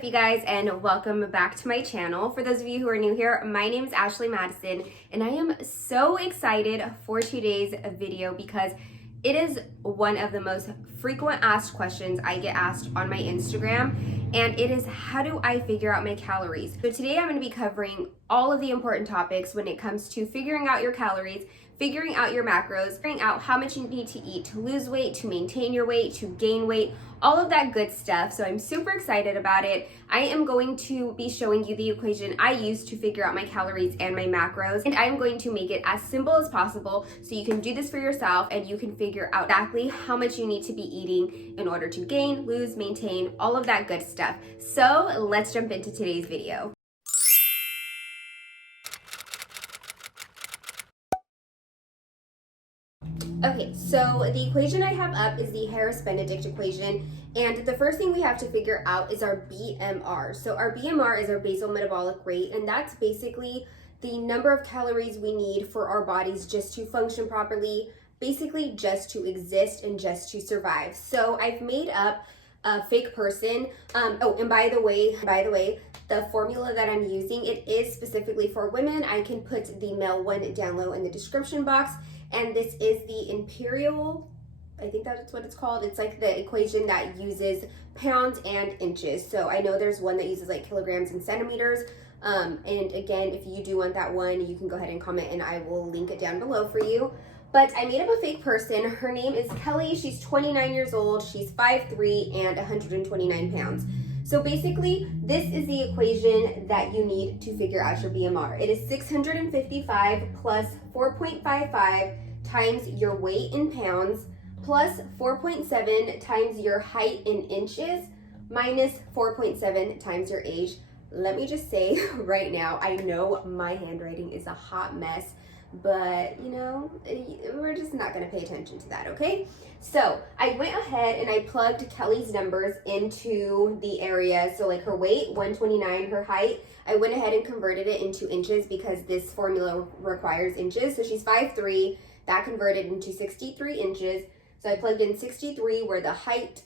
up, you guys, and welcome back to my channel. For those of you who are new here, my name is Ashley Madison, and I am so excited for today's video because it is one of the most frequent asked questions I get asked on my Instagram, and it is, how do I figure out my calories? So today I'm going to be covering all of the important topics when it comes to figuring out your calories, figuring out your macros, figuring out how much you need to eat to lose weight, to maintain your weight, to gain weight, all of that good stuff. So I'm super excited about it. I am going to be showing you the equation I use to figure out my calories and my macros, and I'm going to make it as simple as possible so you can do this for yourself and you can figure out exactly how much you need to be eating in order to gain, lose, maintain, all of that good stuff. So let's jump into today's video. Okay, so the equation I have up is the Harris-Benedict equation, and the first thing we have to figure out is our BMR. So our BMR is our basal metabolic rate, and that's basically the number of calories we need for our bodies just to function properly, basically just to exist and just to survive. So I've made up a fake person. Oh, and by the way, the formula that I'm using, it is specifically for women. I can put the male one down low in the description box. And this is the imperial, I think that's what it's called. It's like the equation that uses pounds and inches. So I know there's one that uses like kilograms and centimeters. And again, if you do want that one, you can go ahead and comment and I will link it down below for you. But I made up a fake person. Her name is Kelly. She's 29 years old. She's 5'3" and 129 pounds. So basically, this is the equation that you need to figure out your BMR. It is 655 plus 4.55 times your weight in pounds plus 4.7 times your height in inches minus 4.7 times your age. Let me just say right now, I know my handwriting is a hot mess, but you know, we're just not going to pay attention to that, okay? So I went ahead and I plugged Kelly's numbers into the area. So like her weight, 129, her height, I went ahead and converted it into inches because this formula requires inches. So she's 5'3", that converted into 63 inches. So I plugged in 63 where the height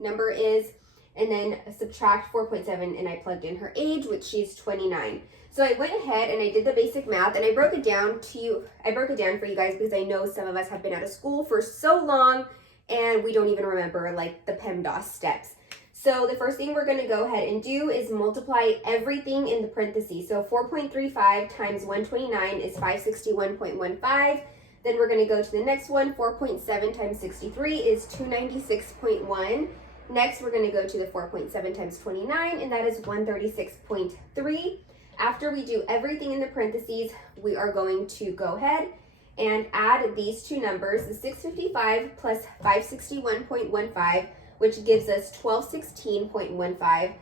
number is, and then subtract 4.7, and I plugged in her age, which she's 29. So I went ahead and I did the basic math and I broke it down for you guys because I know some of us have been out of school for so long and we don't even remember like the PEMDAS steps. So the first thing we're going to go ahead and do is multiply everything in the parentheses. So 4.35 times 129 is 561.15. Then we're going to go to the next one. 4.7 times 63 is 296.1. Next, we're going to go to the 4.7 times 29, and that is 136.3. After we do everything in the parentheses, we are going to go ahead and add these two numbers, the 655 plus 561.15, which gives us 1216.15.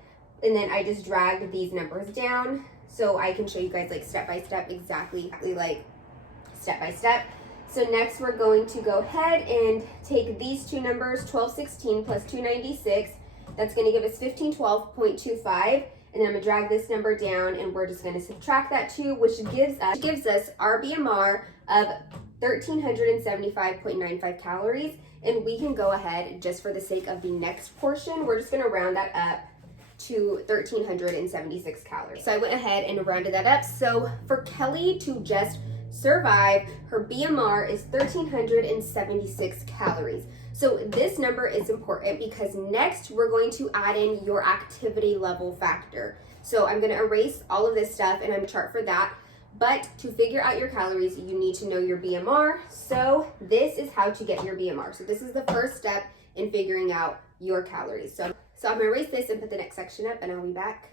And then I just dragged these numbers down so I can show you guys like step by step, exactly like step by step. So next we're going to go ahead and take these two numbers, 1216 plus 296. That's going to give us 1512.25. And then I'm going to drag this number down and we're just going to subtract that too, which gives us our BMR of 1,375.95 calories. And we can go ahead, just for the sake of the next portion, we're just going to round that up to 1,376 calories. So I went ahead and rounded that up. So for Kelly to just survive, her BMR is 1,376 calories. So this number is important because next we're going to add in your activity level factor. So I'm going to erase all of this stuff and I'm going to chart for that. But to figure out your calories, you need to know your BMR. So this is how to get your BMR. So this is the first step in figuring out your calories. So I'm going to erase this and put the next section up and I'll be back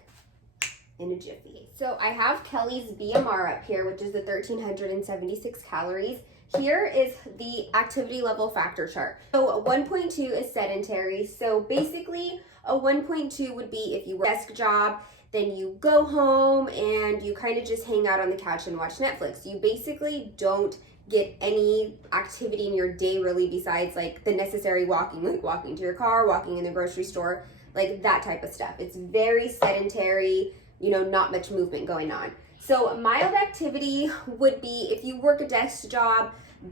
in a jiffy. So I have Kelly's BMR up here, which is the 1,376 calories. Here is the activity level factor chart. So 1.2 is sedentary. So basically a 1.2 would be if you work a desk job, then you go home and you kind of just hang out on the couch and watch Netflix. You basically don't get any activity in your day really besides like the necessary walking, like walking to your car, walking in the grocery store, like that type of stuff. It's very sedentary, you know, not much movement going on. So mild activity would be if you work a desk job,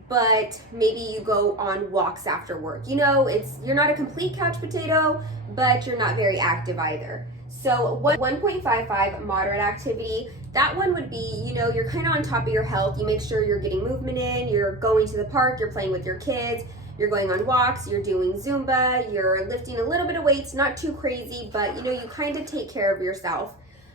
but maybe you go on walks after work. You know, you're not a complete couch potato, but you're not very active either. So 1.55 moderate activity, that one would be, you know, you're kind of on top of your health. You make sure you're getting movement in, you're going to the park, you're playing with your kids, you're going on walks, you're doing Zumba, you're lifting a little bit of weights, not too crazy, but you know, you kind of take care of yourself.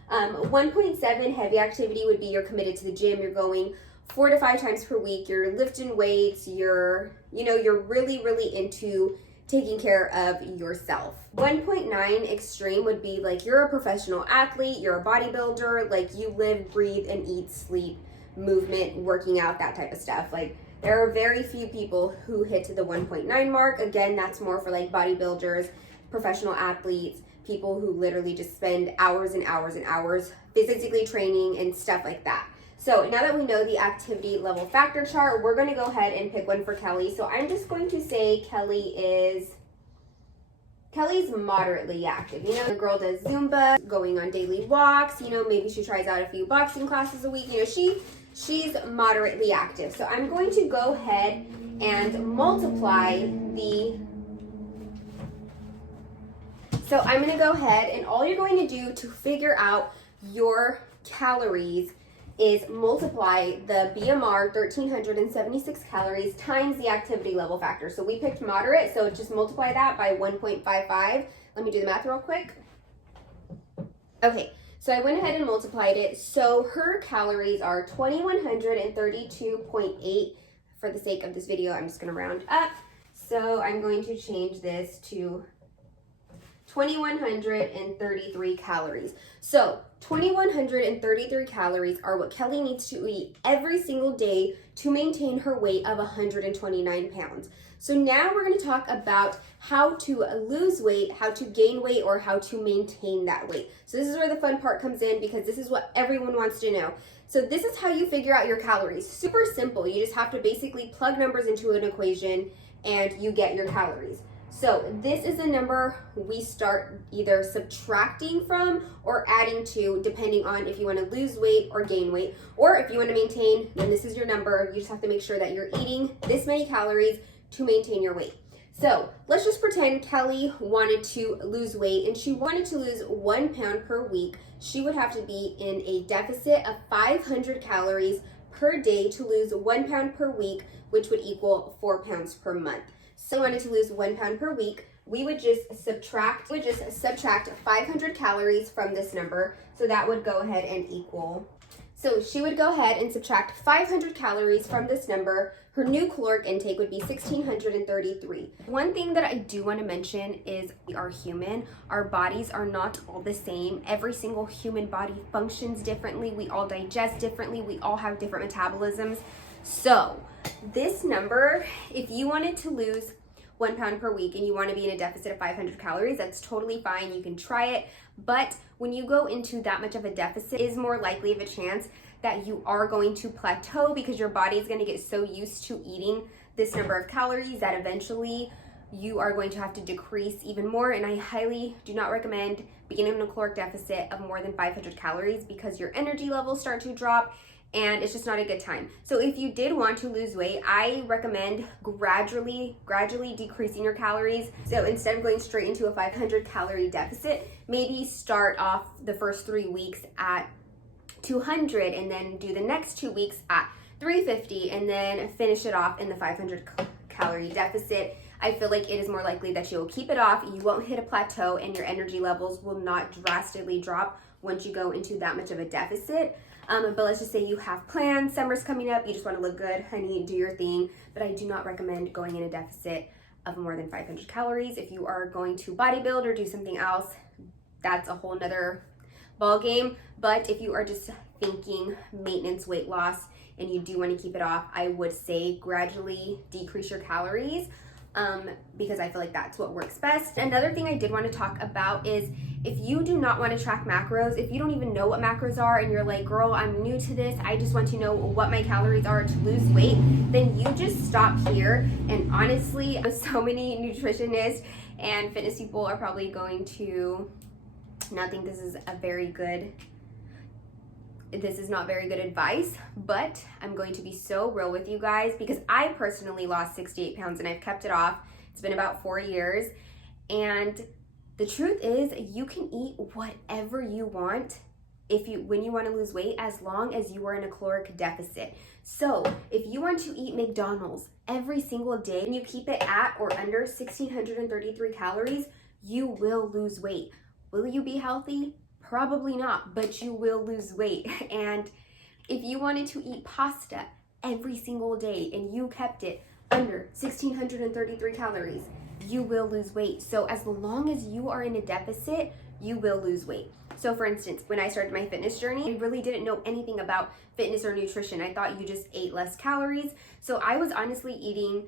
1.7 heavy activity would be you're committed to the gym, you're going 4 to 5 times per week, you're lifting weights, you're really into taking care of yourself. 1.9 extreme would be like you're a professional athlete, you're a bodybuilder, like you live, breathe, and eat, sleep, movement, working out, that type of stuff. Like there are very few people who hit to the 1.9 mark. Again, that's more for like bodybuilders, professional athletes, people who literally just spend hours and hours and hours physically training and stuff like that. So now that we know the activity level factor chart, we're going to go ahead and pick one for Kelly. So I'm just going to say Kelly's moderately active. You know, the girl does Zumba, going on daily walks, you know, maybe she tries out a few boxing classes a week. You know, she's moderately active. So I'm going to go ahead and multiply so I'm going to go ahead and all you're going to do to figure out your calories is multiply the BMR 1376 calories times the activity level factor. So we picked moderate, so just multiply that by 1.55. Let me do the math real quick. Okay, so I went ahead and multiplied it. So her calories are 2132.8. For the sake of this video, I'm just going to round up. So I'm going to change this to 2,133 calories. So 2,133 calories are what Kelly needs to eat every single day to maintain her weight of 129 pounds. So now we're going to talk about how to lose weight, how to gain weight, or how to maintain that weight. So this is where the fun part comes in, because this is what everyone wants to know. So this is how you figure out your calories. Super simple. You just have to basically plug numbers into an equation and you get your calories. So this is a number we start either subtracting from or adding to, depending on if you want to lose weight or gain weight, or if you want to maintain, then this is your number. You just have to make sure that you're eating this many calories to maintain your weight. So let's just pretend Kelly wanted to lose weight and she wanted to lose 1 pound per week. She would have to be in a deficit of 500 calories per day to lose 1 pound per week, which would equal 4 pounds per month. So wanted to lose 1 pound per week, we would just subtract 500 calories from this number. So that would go ahead and equal. So she would go ahead and subtract 500 calories from this number. Her new caloric intake would be 1,633. One thing that I do want to mention is we are human. Our bodies are not all the same. Every single human body functions differently. We all digest differently. We all have different metabolisms. So this number, if you wanted to lose 1 pound per week and you want to be in a deficit of 500 calories, that's totally fine. You can try it. But when you go into that much of a deficit, it is more likely of a chance that you are going to plateau, because your body is going to get so used to eating this number of calories that eventually you are going to have to decrease even more. And I highly do not recommend beginning in a caloric deficit of more than 500 calories, because your energy levels start to drop and it's just not a good time. So if you did want to lose weight, I recommend gradually decreasing your calories. So instead of going straight into a 500 calorie deficit, maybe start off the first 3 weeks at 200 and then do the next 2 weeks at 350 and then finish it off in the 500 calorie deficit. I feel like it is more likely that you'll keep it off, you won't hit a plateau, and your energy levels will not drastically drop once you go into that much of a deficit. But let's just say you have plans, summer's coming up, you just want to look good, honey, do your thing. But I do not recommend going in a deficit of more than 500 calories. If you are going to bodybuild or do something else, that's a whole nother ball game. But if you are just thinking maintenance weight loss and you do want to keep it off, I would say gradually decrease your calories, because I feel like that's what works best. Another thing I did want to talk about is, if you do not want to track macros, if you don't even know what macros are and you're like, girl, I'm new to this, I just want to know what my calories are to lose weight, then you just stop here. And honestly, so many nutritionists and fitness people are probably going to not think this is not very good advice, but I'm going to be so real with you guys, because I personally lost 68 pounds and I've kept it off. It's been about 4 years, and The truth is, you can eat whatever you want when you want to lose weight, as long as you are in a caloric deficit. So if you want to eat McDonald's every single day and you keep it at or under 1,633 calories, you will lose weight. Will you be healthy? Probably not, but you will lose weight. And if you wanted to eat pasta every single day and you kept it under 1,633 calories, you will lose weight. So as long as you are in a deficit, you will lose weight. So for instance, when I started my fitness journey, I really didn't know anything about fitness or nutrition. I thought you just ate less calories. So I was honestly eating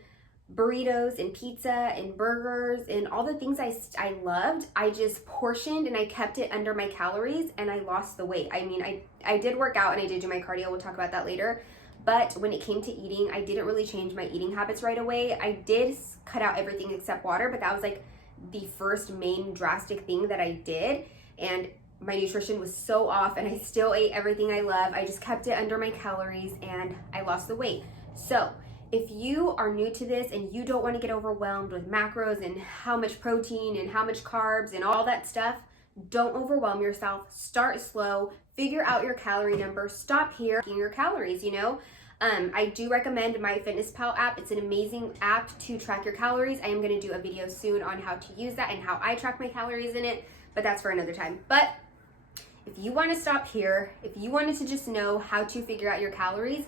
burritos and pizza and burgers and all the things I loved. I just portioned and I kept it under my calories and I lost the weight. I mean, I did work out and I did do my cardio. We'll talk about that later. But when it came to eating, I didn't really change my eating habits right away. I did cut out everything except water, but that was like the first main drastic thing that I did. And my nutrition was so off and I still ate everything I love. I just kept it under my calories and I lost the weight. So if you are new to this and you don't want to get overwhelmed with macros and how much protein and how much carbs and all that stuff, don't overwhelm yourself. Start slow, figure out your calorie number, stop here, your calories, you know. I do recommend MyFitnessPal app. It's an amazing app to track your calories. I am going to do a video soon on how to use that and how I track my calories in it, but that's for another time. But if you want to stop here, if you wanted to just know how to figure out your calories,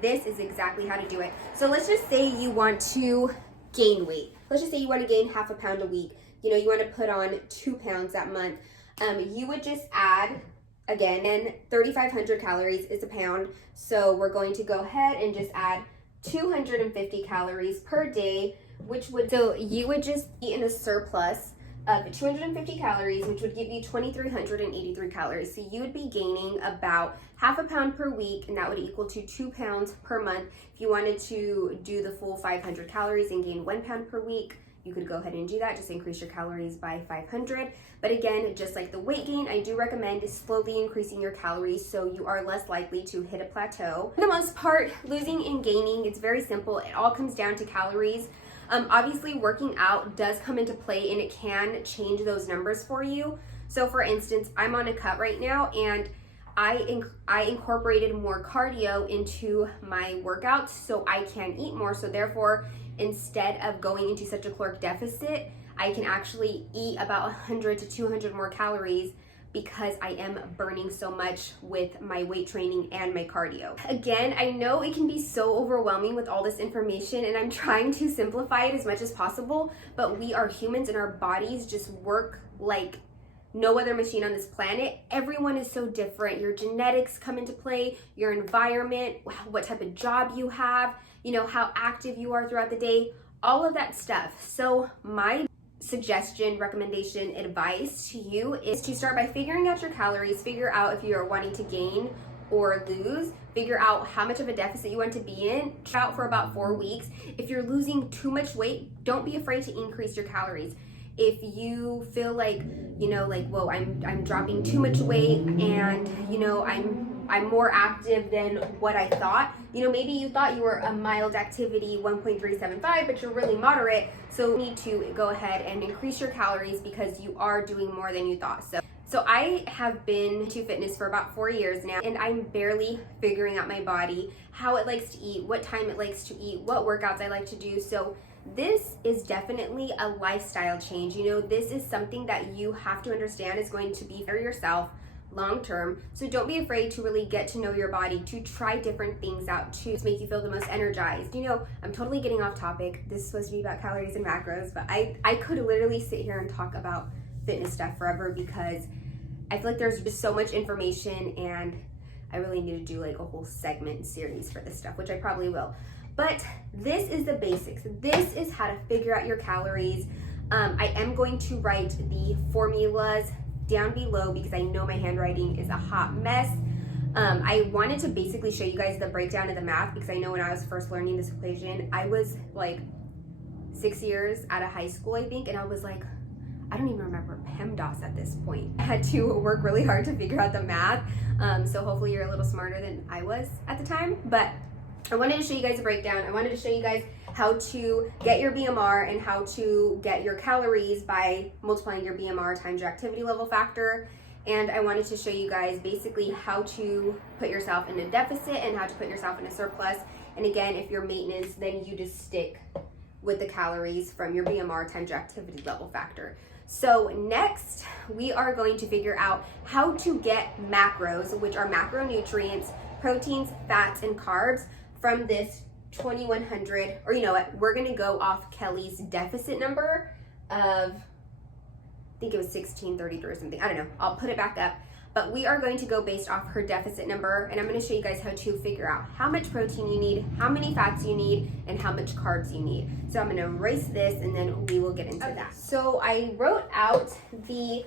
this is exactly how to do it. So let's just say you want to gain weight. Let's just say you want to gain half a pound a week. You know, you want to put on 2 pounds that month. You would just add, again, and 3,500 calories is a pound. So we're going to go ahead and just add 250 calories per day, so you would just eat in a surplus of 250 calories, which would give you 2,383 calories. So you would be gaining about half a pound per week, and that would equal to 2 pounds per month. If you wanted to do the full 500 calories and gain 1 pound per week, you could go ahead and do that. Just increase your calories by 500. But again, just like the weight gain, I do recommend slowly increasing your calories so you are less likely to hit a plateau. For the most part, losing and gaining, it's very simple. It all comes down to calories. Obviously, working out does come into play and it can change those numbers for you. So for instance, I'm on a cut right now and I incorporated more cardio into my workouts so I can eat more. So therefore, instead of going into such a caloric deficit, I can actually eat about 100 to 200 more calories because I am burning so much with my weight training and my cardio. Again, I know it can be so overwhelming with all this information and I'm trying to simplify it as much as possible, but we are humans and our bodies just work like no other machine on this planet. Everyone is so different. Your genetics come into play, your environment, what type of job you have, you know, how active you are throughout the day, all of that stuff. So my suggestion, recommendation, advice to you is to start by figuring out your calories, figure out if you are wanting to gain or lose, figure out how much of a deficit you want to be in, try out for about 4 weeks. If you're losing too much weight, don't be afraid to increase your calories. If you feel like, you know, like, whoa, I'm dropping too much weight and, you know, I'm more active than what I thought. You know, maybe you thought you were a mild activity 1.375, but you're really moderate. So you need to go ahead and increase your calories because you are doing more than you thought. So I have been to fitness for about 4 years now, and I'm barely figuring out my body, how it likes to eat, what time it likes to eat, what workouts I like to do. So this is definitely a lifestyle change. You know, this is something that you have to understand is going to be for yourself long term. So don't be afraid to really get to know your body, to try different things out to make you feel the most energized. You know, I'm totally getting off topic. This is supposed to be about calories and macros, but I could literally sit here and talk about fitness stuff forever because I feel like there's just so much information and I really need to do like a whole segment series for this stuff, which I probably will. But this is the basics. This is how to figure out your calories. I am going to write the formulas down below because I know my handwriting is a hot mess. I wanted to basically show you guys the breakdown of the math because I know when I was first learning this equation, I was like 6 years out of high school, I think, and I was like, I don't even remember PEMDAS at this point. I had to work really hard to figure out the math. So hopefully you're a little smarter than I was at the time. But I wanted to show you guys a breakdown. I wanted to show you guys how to get your BMR and how to get your calories by multiplying your BMR times your activity level factor. And I wanted to show you guys basically how to put yourself in a deficit and how to put yourself in a surplus. And again, if you're maintenance, then you just stick with the calories from your BMR times your activity level factor. So next, we are going to figure out how to get macros, which are macronutrients, proteins, fats, and carbs from this 2100, or you know what, we're gonna go off Kelly's deficit number of, I think it was 1633 or something, I don't know, I'll put it back up. But we are going to go based off her deficit number, and I'm going to show you guys how to figure out how much protein you need, how many fats you need, and how much carbs you need. So I'm going to erase this and then we will get into that. So I wrote out the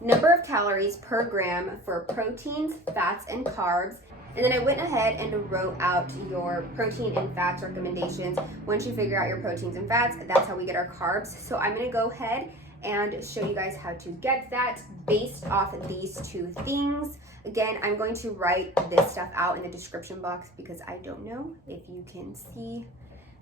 number of calories per gram for proteins, fats, and carbs. And then I went ahead and wrote out your protein and fats recommendations. Once you figure out your proteins and fats, that's how we get our carbs. So I'm going to go ahead and show you guys how to get that based off of these two things. Again, I'm going to write this stuff out in the description box because I don't know if you can see.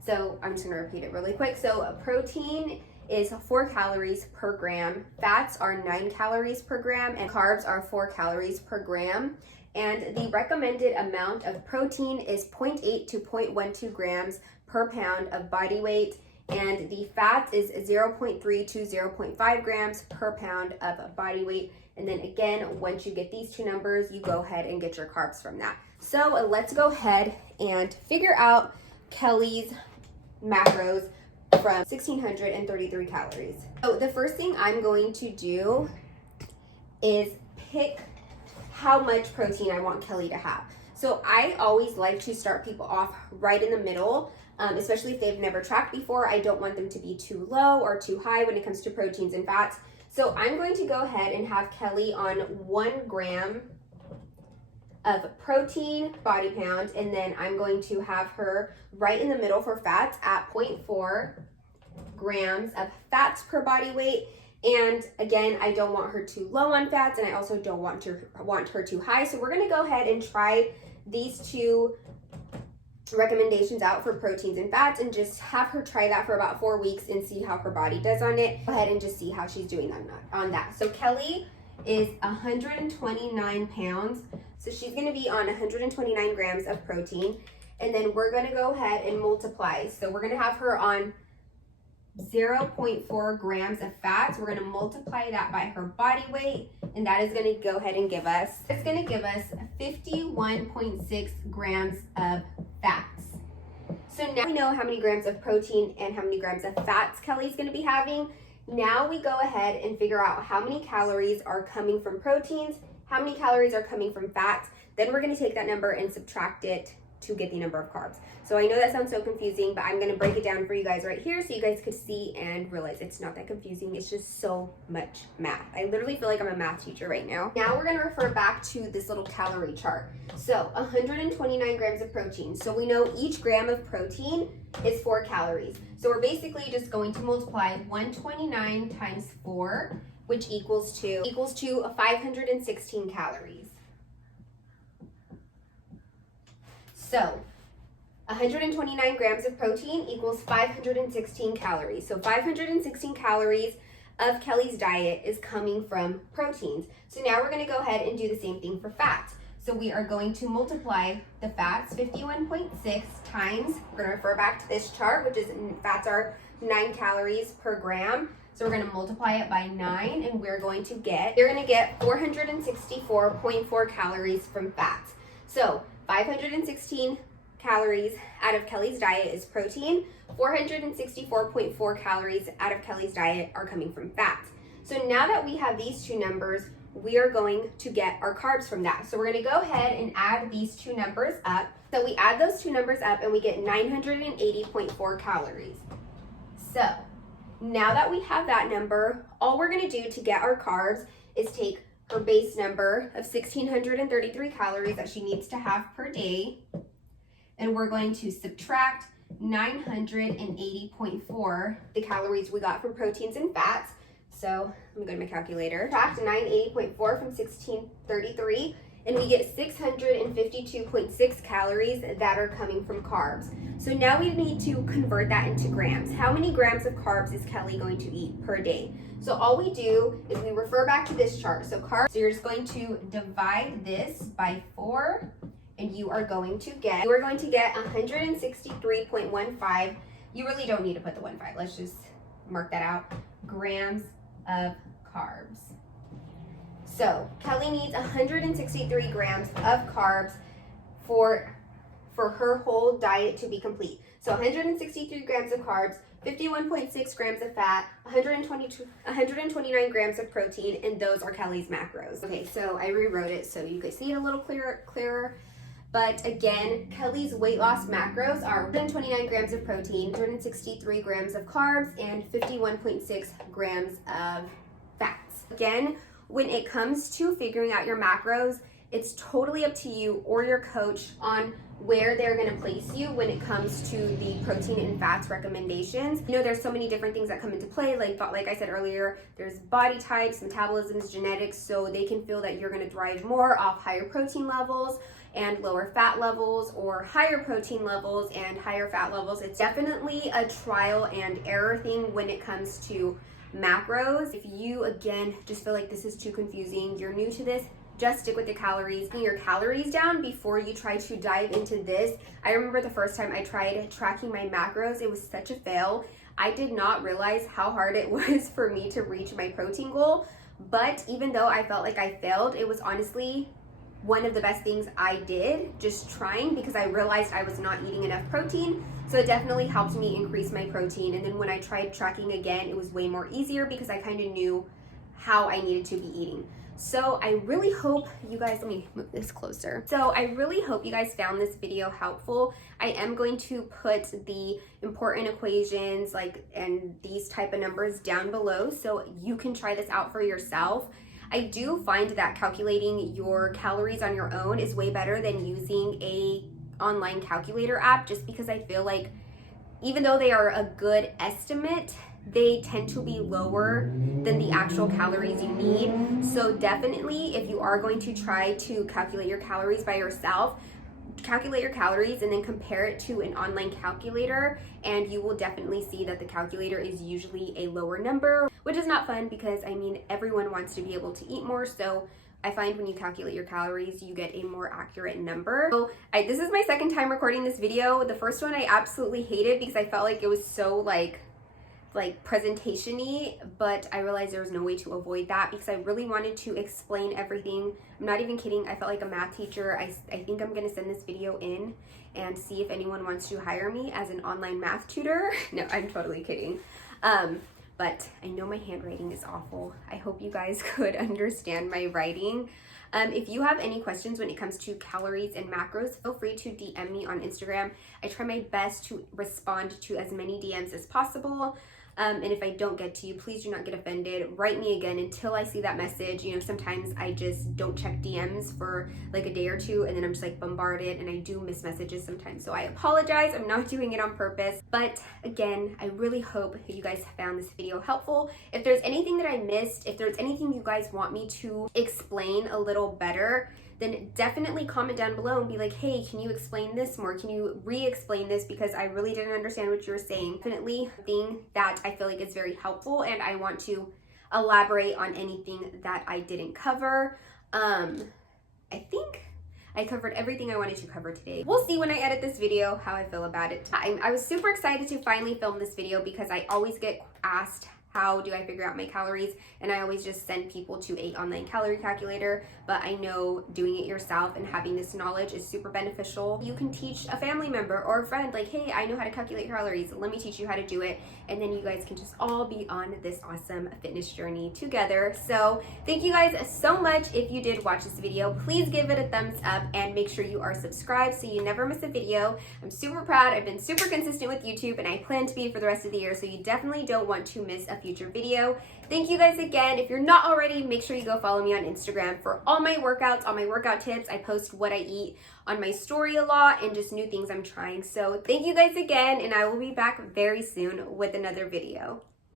So I'm just gonna repeat it really quick. So a protein is 4 calories per gram, fats are 9 calories per gram, and carbs are 4 calories per gram. And the recommended amount of protein is 0.8 to 0.12 grams per pound of body weight. And the fat is 0.3 to 0.5 grams per pound of body weight. And then again, once you get these two numbers, you go ahead and get your carbs from that. So let's go ahead and figure out Kelly's macros from 1633 calories. So the first thing I'm going to do is pick how much protein I want Kelly to have. So I always like to start people off right in the middle. Especially if they've never tracked before. I don't want them to be too low or too high when it comes to proteins and fats. So I'm going to go ahead and have Kelly on 1 gram of protein body pound, and then I'm going to have her right in the middle for fats at 0.4 grams of fats per body weight. And again, I don't want her too low on fats, and I also don't want her too high. So we're gonna go ahead and try these two recommendations out for proteins and fats and just have her try that for about 4 weeks and see how her body does on it. Go ahead and just see how she's doing on that. So Kelly is 129 pounds. So she's gonna be on 129 grams of protein. And then we're gonna go ahead and multiply. So we're gonna have her on 0.4 grams of fats. We're gonna multiply that by her body weight, and that is gonna go ahead and give us, it's gonna give us 51.6 grams of fats. So now we know how many grams of protein and how many grams of fats Kelly's gonna be having. Now we go ahead and figure out how many calories are coming from proteins, how many calories are coming from fats. Then we're gonna take that number and subtract it to get the number of carbs. So I know that sounds so confusing, but I'm gonna break it down for you guys right here so you guys could see and realize it's not that confusing. It's just so much math. I literally feel like I'm a math teacher right now. Now we're gonna refer back to this little calorie chart. So 129 grams of protein. So we know each gram of protein is 4 calories. So we're basically just going to multiply 129 times 4, which equals to 516 calories. So 129 grams of protein equals 516 calories. So 516 calories of Kelly's diet is coming from proteins. So now we're going to go ahead and do the same thing for fats. So we are going to multiply the fats, 51.6 times, we're going to refer back to this chart, which is fats are 9 calories per gram. So we're going to multiply it by 9, and you're going to get 464.4 calories from fats. So 516 calories out of Kelly's diet is protein. 464.4 calories out of Kelly's diet are coming from fats. So now that we have these two numbers, we are going to get our carbs from that. So we're going to go ahead and add these two numbers up. So we add those two numbers up and we get 980.4 calories. So now that we have that number, all we're going to do to get our carbs is take her base number of 1633 calories that she needs to have per day, and we're going to subtract 980.4, the calories we got from proteins and fats. So let me go to my calculator. Subtract 980.4 from 1633 and we get 652.6 calories that are coming from carbs. So now we need to convert that into grams. How many grams of carbs is Kelly going to eat per day? So all we do is we refer back to this chart. So carbs, so you're just going to divide this by 4, and you are going to get 163.15. You really don't need to put the 15. Let's just mark that out. Grams of carbs. So Kelly needs 163 grams of carbs for her whole diet to be complete. So 163 grams of carbs, 51.6 grams of fat, 129 grams of protein, and those are Kelly's macros. Okay, so I rewrote it so you could see it a little clearer. But again, Kelly's weight loss macros are 129 grams of protein, 163 grams of carbs, and 51.6 grams of fats. Again, when it comes to figuring out your macros, it's totally up to you or your coach on where they're going to place you when it comes to the protein and fats recommendations. You know, there's so many different things that come into play. Like I said earlier, there's body types, metabolisms, genetics, so they can feel that you're going to thrive more off higher protein levels and lower fat levels, or higher protein levels and higher fat levels. It's definitely a trial and error thing when it comes to macros. If you, again, just feel like this is too confusing, you're new to this, just stick with the calories. Get your calories down before you try to dive into this. I remember the first time I tried tracking my macros, it was such a fail. I did not realize how hard it was for me to reach my protein goal. But even though I felt like I failed, it was honestly one of the best things I did, just trying, because I realized I was not eating enough protein. So it definitely helped me increase my protein. And then when I tried tracking again, it was way more easier because I kind of knew how I needed to be eating. So I really hope you guys, let me move this closer. So I really hope you guys found this video helpful. I am going to put the important equations and these type of numbers down below so you can try this out for yourself. I do find that calculating your calories on your own is way better than using a online calculator app, just because I feel like even though they are a good estimate, they tend to be lower than the actual calories you need. So definitely, if you are going to try to calculate your calories by yourself, calculate your calories and then compare it to an online calculator, and you will definitely see that the calculator is usually a lower number, which is not fun because, I mean, everyone wants to be able to eat more. So I find when you calculate your calories, you get a more accurate number. So this is my second time recording this video. The first one I absolutely hated because I felt like it was so like presentation-y, but I realized there was no way to avoid that because I really wanted to explain everything. I'm not even kidding. I felt like a math teacher. I think I'm gonna send this video in and see if anyone wants to hire me as an online math tutor. No, I'm totally kidding. But I know my handwriting is awful. I hope you guys could understand my writing. If you have any questions when it comes to calories and macros, feel free to DM me on Instagram. I try my best to respond to as many DMs as possible. And if I don't get to you, please do not get offended. Write me again until I see that message. You know, sometimes I just don't check DMs for like a day or two, and then I'm just like bombarded, and I do miss messages sometimes. So I apologize. I'm not doing it on purpose. But again, I really hope you guys found this video helpful. If there's anything that I missed, if there's anything you guys want me to explain a little better, then definitely comment down below and be like, hey, can you explain this more? Can you re-explain this? Because I really didn't understand what you were saying. Definitely thing that I feel like is very helpful, and I want to elaborate on anything that I didn't cover. I think I covered everything I wanted to cover today. We'll see when I edit this video how I feel about it. I was super excited to finally film this video because I always get asked, how do I figure out my calories? And I always just send people to an online calorie calculator, but I know doing it yourself and having this knowledge is super beneficial. You can teach a family member or a friend, like, hey, I know how to calculate calories. Let me teach you how to do it. And then you guys can just all be on this awesome fitness journey together. So thank you guys so much. If you did watch this video, please give it a thumbs up and make sure you are subscribed so you never miss a video. I'm super proud. I've been super consistent with YouTube, and I plan to be for the rest of the year, so you definitely don't want to miss a future video. Thank you guys again. If you're not already, make sure you go follow me on Instagram for all my workouts, all my workout tips. I post what I eat on my story a lot and just new things I'm trying. So thank you guys again, and I will be back very soon with another video.